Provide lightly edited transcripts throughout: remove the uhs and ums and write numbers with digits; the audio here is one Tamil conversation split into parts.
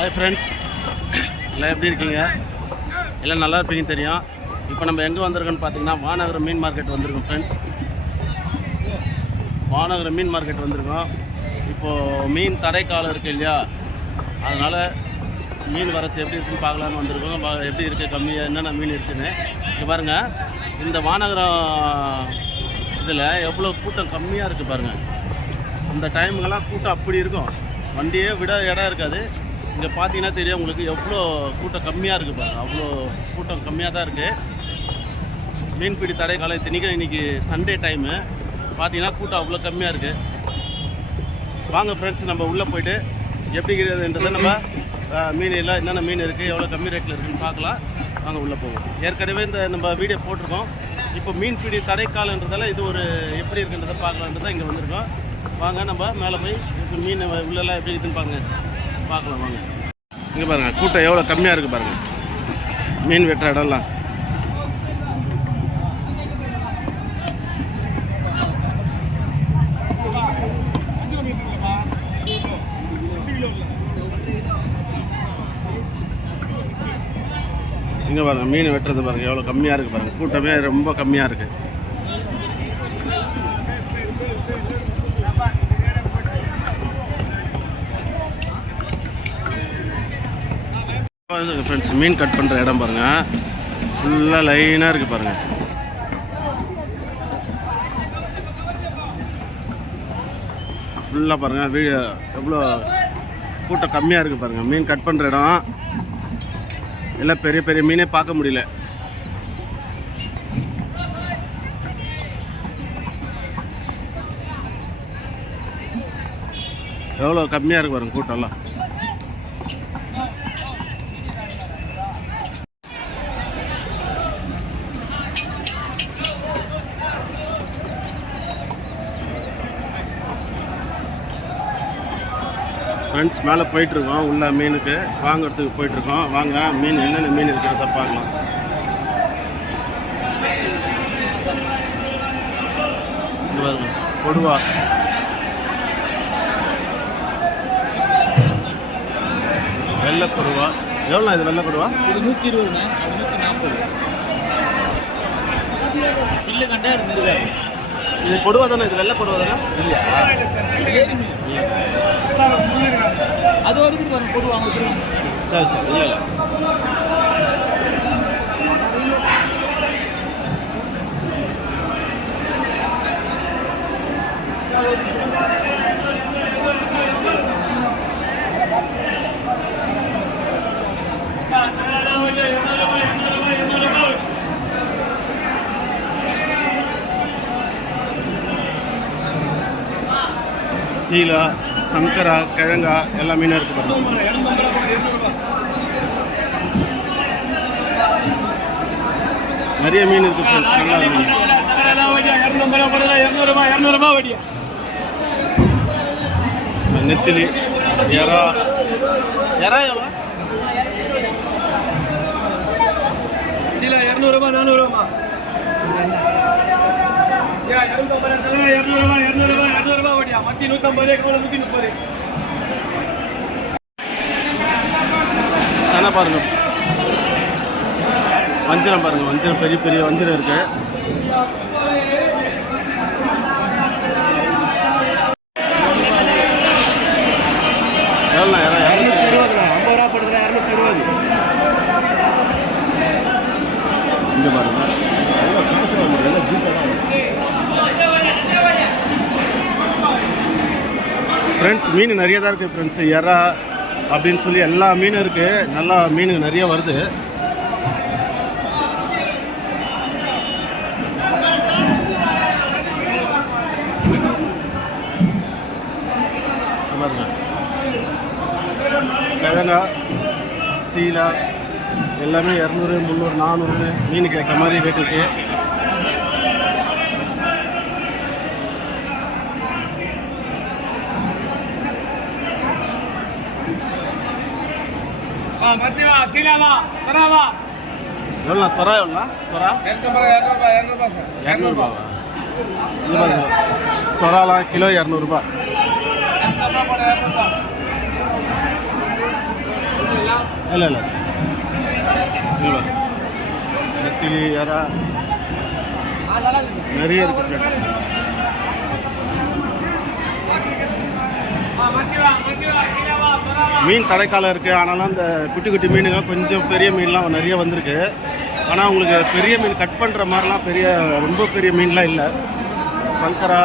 ஹாய் ஃப்ரெண்ட்ஸ், எல்லாம் எப்படி இருக்கீங்க? எல்லாம் நல்லா இருப்பீங்கன்னு தெரியும். இப்போ நம்ம எங்கே வந்திருக்கோன்னு பார்த்தீங்கன்னா வானகரம் மீன் மார்க்கெட் வந்திருக்கோம் ஃப்ரெண்ட்ஸ். வானகரம் மீன் மார்க்கெட் வந்திருக்கோம். இப்போது மீன் தடைக்காலம் இருக்குது இல்லையா, அதனால் மீன் வரத்து எப்படி இருக்குன்னு பார்க்கலான்னு வந்திருக்கோம். எப்படி இருக்குது, கம்மியாக என்னென்ன மீன் இருக்குதுன்னு இங்கே பாருங்கள். இந்த வானகரம் இதில் எவ்வளோ கூட்டம் கம்மியாக இருக்குது பாருங்கள். அந்த டைமுங்கெல்லாம் கூட்டம் அப்படி இருக்கும், வண்டியே விட இடம் இருக்காது. இங்கே பார்த்தீங்கன்னா தெரியும் உங்களுக்கு எவ்வளோ கூட்டம் கம்மியாக இருக்குது பாருங்கள். அவ்வளோ கூட்டம் கம்மியாக தான் இருக்குது. மீன்பிடி தடை காலம் இத்தனைக்கும் இன்றைக்கி சண்டே டைமு பார்த்தீங்கன்னா கூட்டம் அவ்வளோ கம்மியாக இருக்குது. வாங்க ஃப்ரெண்ட்ஸ், நம்ம உள்ளே போய்ட்டு எப்படி இருக்கிறதுன்றதை நம்ம மீன் எல்லாம் என்னென்ன மீன் இருக்குது, எவ்வளோ கம்மி ரேட்டில் இருக்குதுன்னு பார்க்கலாம். வாங்க உள்ளே போவோம். ஏற்கனவே இந்த நம்ம வீடியோ போட்டிருக்கோம். இப்போ மீன்பிடி தடைக்காலன்றதால இது ஒரு எப்படி இருக்குன்றதை பார்க்கலான்றதான் இங்கே வந்திருக்கோம். வாங்க நம்ம மேலே போய் இப்போ மீன் உள்ளெல்லாம் எப்படி இருக்குதுன்னு பார்க்கலாம் வாங்க. இங்கே பாருங்கள் கூட்டம் எவ்வளோ கம்மியாக இருக்குது பாருங்கள். மீன் வெட்டுற இடம்லாம் இங்கே பாருங்கள். மீன் வெட்டுறது பாருங்கள் எவ்வளோ கம்மியாக இருக்குது பாருங்கள். கூட்டமே ரொம்ப கம்மியாக இருக்குது. ஃப்ரெண்ட்ஸ், மீன் கட் பண்ணுற இடம் பாருங்கள், ஃபுல்லாக லைனாக இருக்குது பாருங்கள். ஃபுல்லாக பாருங்கள், வீடியோ எவ்வளோ கூட்டம் கம்மியாக இருக்குது பாருங்கள். மீன் கட் பண்ணுற இடம் எல்லாம் பெரிய பெரிய மீனே பார்க்க முடியல. எவ்வளோ கம்மியாக இருக்குது பாருங்கள் கூட்டம்லாம். ஃப்ரெண்ட்ஸ், மேலே போயிட்டுருக்கோம். உள்ள மீனுக்கு வாங்கிறதுக்கு போயிட்டுருக்கோம். வாங்க மீன் என்னென்ன மீன் இருக்கிறத பார்க்கலாம். இங்கே பாருங்க, கொடுவா வெள்ளை கொடுவா. எவ்வளோ இது வெள்ளை கொடுவா? இது 120, அது 140. இல்லை கண்டா இருந்தது. இது கொடுவா தானே? இது வெள்ளை கொடுவா தானே? இல்லையா? அது வரைக்கும் பாருங்க போடுவாங்க சொல்லுவாங்க. சரி சரி, இல்லை இல்லை. சீலா, சங்கரா, கிழங்கா எல்லா மீனும் இருக்கு பாருங்க. நிறைய மீன் இருக்கு ஃப்ரெண்ட்ஸ், நல்லா மீன். நெத்திலி, எறா. எறா எவ்வளோ? சீலா 200 ரூபாய் 400 ரூபாய். 200 ரூபாய் வடியா. மத்தி 150, கவலை 130. சனை பாருங்க, வஞ்சரம் பாருங்க. வஞ்சரம் பெரிய பெரிய வஞ்சரம் இருக்கு. எவ்வளோ? 220. 50 ரூபா படுதுல 220. இங்கே பாருங்க, காசு வாங்க முடியல. ஃப்ரெண்ட்ஸ், மீன் நிறைய தான் இருக்குது ஃப்ரெண்ட்ஸ். எறா அப்படின்னு சொல்லி எல்லா மீனும் இருக்குது. நல்லா மீன் நிறைய வருது. கிழங்கா, சீலா எல்லாமே 200, 300, 400 மீனுக்கு ஏற்ற மாதிரி ரேட் இருக்குது. எவ்வளோ சொரா? எவ்வளோ சொரா? 200 சொராலாம் கிலோ 200 ரூபாய். இல்லை இல்லை இல்லை நெத்திலி இறா நிறைய இருக்குது ஃப்ரெண்ட்ஸ். மீன் தடைக்காலம் இருக்குது. ஆனாலும் அந்த குட்டி குட்டி மீனுங்க கொஞ்சம் பெரிய மீன்லாம் நிறைய வந்திருக்கு. ஆனால் உங்களுக்கு பெரிய மீன் கட் பண்ணுற மாதிரிலாம் ரொம்ப பெரிய மீன்லாம் இல்லை. சங்கரா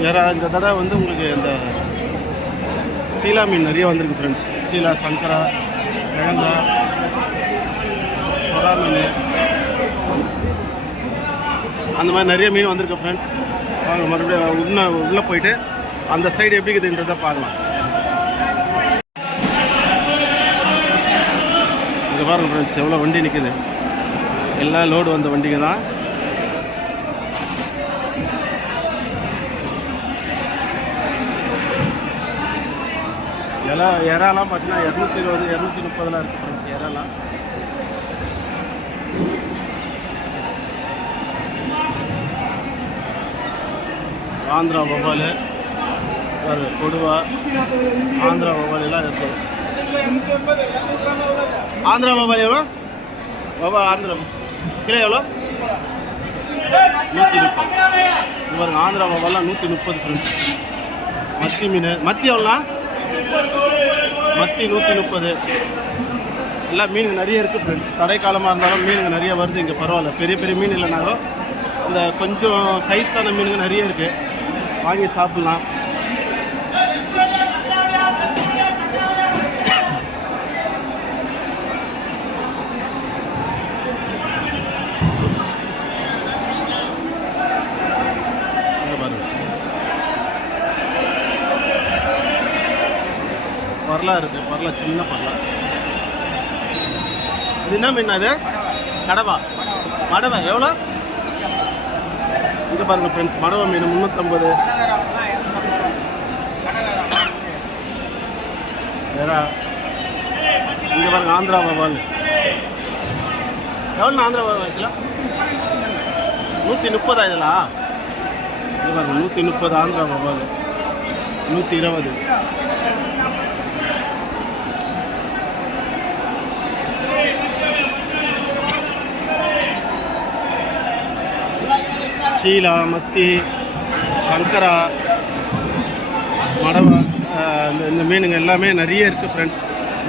வேறு இந்த தடவை வந்து உங்களுக்கு இந்த சீலா மீன் நிறைய வந்திருக்கு ஃப்ரெண்ட்ஸ். சீலா, சங்கரா, கிழங்கா, சொரா மீன் அந்த மாதிரி நிறைய மீன் வந்திருக்கு ஃப்ரெண்ட்ஸ். வாங்க மறுபடியும் உள்ளே போயிட்டு அந்த சைடு எப்படி இருக்குதுன்றதை பார்க்கலாம். இங்கே பாருங்கள் ஃப்ரெண்ட்ஸ், எவ்வளோ வண்டி நிற்குது. எல்லாம் லோடு வந்த வண்டிங்க தான். இறாலாம் பார்த்தீங்கன்னா 220, 230 இருக்குது ஃப்ரெண்ட்ஸ். இறாலாம் ஆந்திரா வவ்வால், கொடுவா, ஆந்திரா வவ்வால் எல்லாம் இருக்குது. ஆந்திரா வவ்வால் எவ்வளோ? ஆந்திரா கிலோ எவ்வளோ? 130. இது பாருங்க, ஆந்திரா வவ்வாலாம் 130 ஃப்ரெண்ட்ஸ். மத்தி மீன், மத்தி எவ்வளோண்ணா? மத்தி 130. எல்லாம் மீன் நிறைய இருக்குது ஃப்ரெண்ட்ஸ். தடைக்காலமாக இருந்தாலும் மீனுங்க நிறைய வருது இங்கே. பரவாயில்ல, பெரிய பெரிய மீன் இல்லைனாலும் இந்த கொஞ்சம் சைஸான மீனுங்க நிறைய இருக்குது. வாங்கி சாப்பிட்லாம். பரலா இருக்குது. பரலா, சின்ன பரலா. இது என்ன மீன்? அது கடவா. மடவை எவ்வளோ? இங்கே பாருங்கள் ஃப்ரெண்ட்ஸ், மடவை மீன் 350. வேறா இங்கே பாருங்கள், ஆந்திரா வவ்வால் எவ்வளோ? ஆந்திரா வவ்வால் கிலோ 130. இதெல்லாம் இங்கே பாருங்கள், 130. ஆந்திரா வவ்வால் 120. சீலா, மத்தி, சங்கரா, மடவா, இந்த மீனுங்க எல்லாமே நிறைய இருக்குது ஃப்ரெண்ட்ஸ்.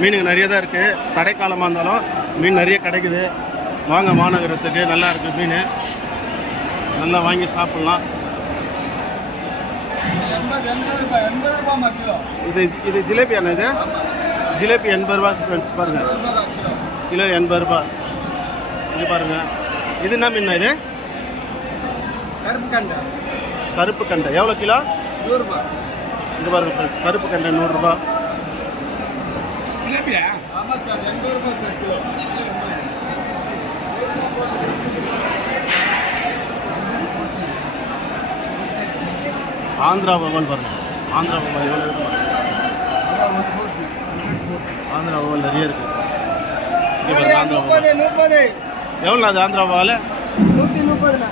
மீனுங்க நிறைய தான் இருக்குது. தடைக்காலமாக இருந்தாலும் மீன் நிறைய கிடைக்குது. வாங்க மாநகரத்துக்கு, நல்லா இருக்குது மீன். நல்லா வாங்கி சாப்பிட்லாம். இது ஜிலேபியாண்ணா? இது ஜிலேபி 80 ரூபா ஃப்ரெண்ட்ஸ். பாருங்கள், கிலோ 80 ரூபா. இது பாருங்கள், இது என்ன மீன்? இது கருப்பு கண்டை. எவ்வளோ கிலோ? 100 ரூபா. இங்கே பாருங்கள் ஃப்ரெண்ட்ஸ், கருப்பு கண்டை 100 ரூபா. ஆந்திரா வவ்வால் பாருங்கள். ஆந்திரா வவ்வால் எவ்வளோ இருக்கு? ஆந்திரா வவ்வால் நிறைய இருக்குது. இங்கே பாருங்கள், ஆந்திரா வவ்வால் எவ்வளோ? அது ஆந்திரா வவ்வால் 130.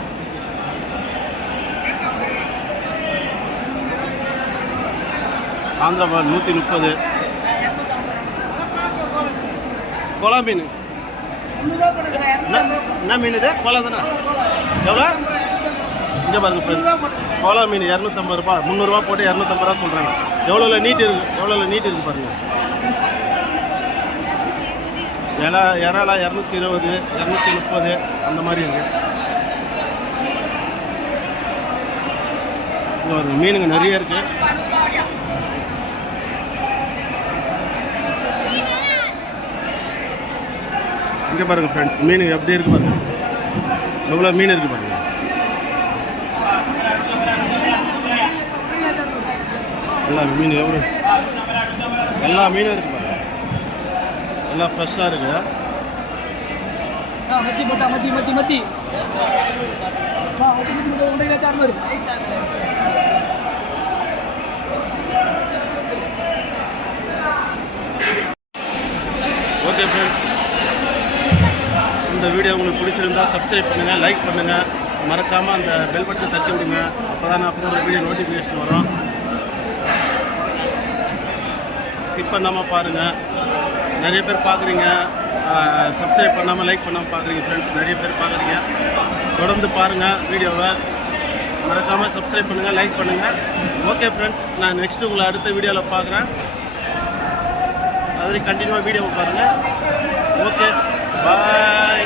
ஆந்திரா வவ்வால் 130. கோலா மீன் என்ன மீன்? இது கோலா தானே? எவ்வளோ? இங்கே பாருங்கள் ஃப்ரெண்ட்ஸ், கோலா மீன் 250 ரூபா. 300 ரூபா போட்டு 250 ரூபா சொல்கிறாங்க. எவ்வளோ நீட் இருக்குது, எவ்வளோ நீட் இருக்குது பாருங்கள். இறாலாம் 220, 230 அந்த மாதிரி இருக்குது. இங்கே பாருங்கள், மீனுங்க நிறைய இருக்குது. இங்கே பாருங்கள் ஃப்ரெண்ட்ஸ், மீன் எப்படி இருக்குது பாருங்கள். எவ்வளோ மீன் இருக்குது பாருங்கள். எல்லா மீன் எவ்வளோ, எல்லா மீனும் இருக்குது பாருங்கள். எல்லாம் ஃப்ரெஷ்ஷாக இருக்குது. மத்தி ஓகே ஃப்ரெண்ட்ஸ், இந்த வீடியோ உங்களுக்கு பிடிச்சிருந்தா சப்ஸ்கிரைப் பண்ணுங்கள், லைக் பண்ணுங்கள், மறக்காமல் அந்த பெல் பட்டனை தட்டி விடுங்க. அப்போ தான் நான் போடுற வீடியோ நோட்டிஃபிகேஷன் வரும். ஸ்கிப் பண்ணாமல் பாருங்கள். நிறைய பேர் பார்க்குறீங்க, சப்ஸ்கிரைப் பண்ணாமல் லைக் பண்ணாமல் பார்க்குறீங்க ஃப்ரெண்ட்ஸ். நிறைய பேர் பார்க்குறீங்க, தொடர்ந்து பாருங்கள் வீடியோவை. மறக்காமல் சப்ஸ்கிரைப் பண்ணுங்கள், லைக் பண்ணுங்கள். ஓகே ஃப்ரெண்ட்ஸ், நான் நெக்ஸ்ட்டு உங்களை அடுத்த வீடியோவில் பார்க்குறேன். அது வரைக்கும் கண்டினியூவாக வீடியோவை பாருங்கள். ஓகே, பாய்.